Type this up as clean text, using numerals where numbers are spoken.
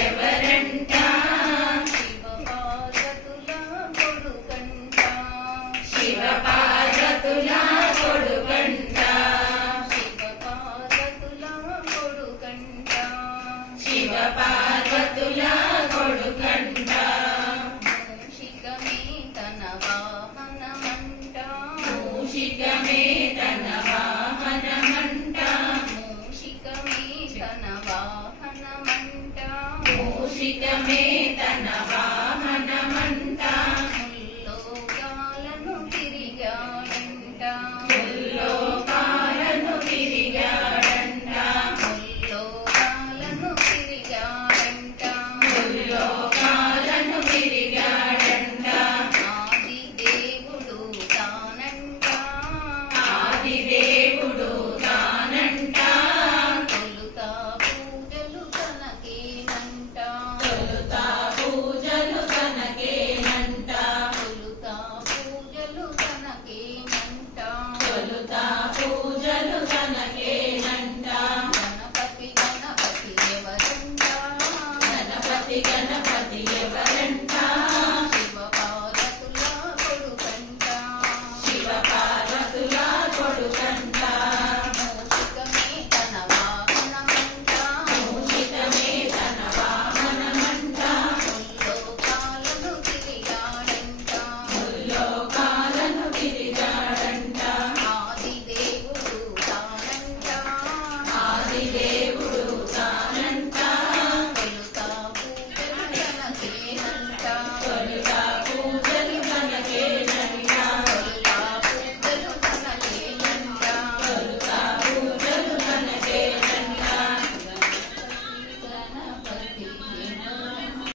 ఎవరంట శివ పార్వతుల కొడుకంట శివ పార్వతుల కొడుకంట మూషికమే తన వాహనమంట మూషికమే తన వాహనమంట మూషికమే తన వాహనమంట మూషికమే తన వాహనమంట ముల్లోకాలను తిరిగాడంట ముల్లోకాలను తిరిగాడంట ముల్లోకాలను తిరిగాడంట ముల్లోకాలను తిరిగాడంట ఆది దేవుడు తానంట ఆది దేవుడు తానంట తొలుత పూజలు తనకేనంట తొలుత పూజలు తనకేనంట తొలుత పూజలు తనకేనంట తొలుత పూజలు తనకేనంట గణపతి గణపతి ఎవరంట గణపతి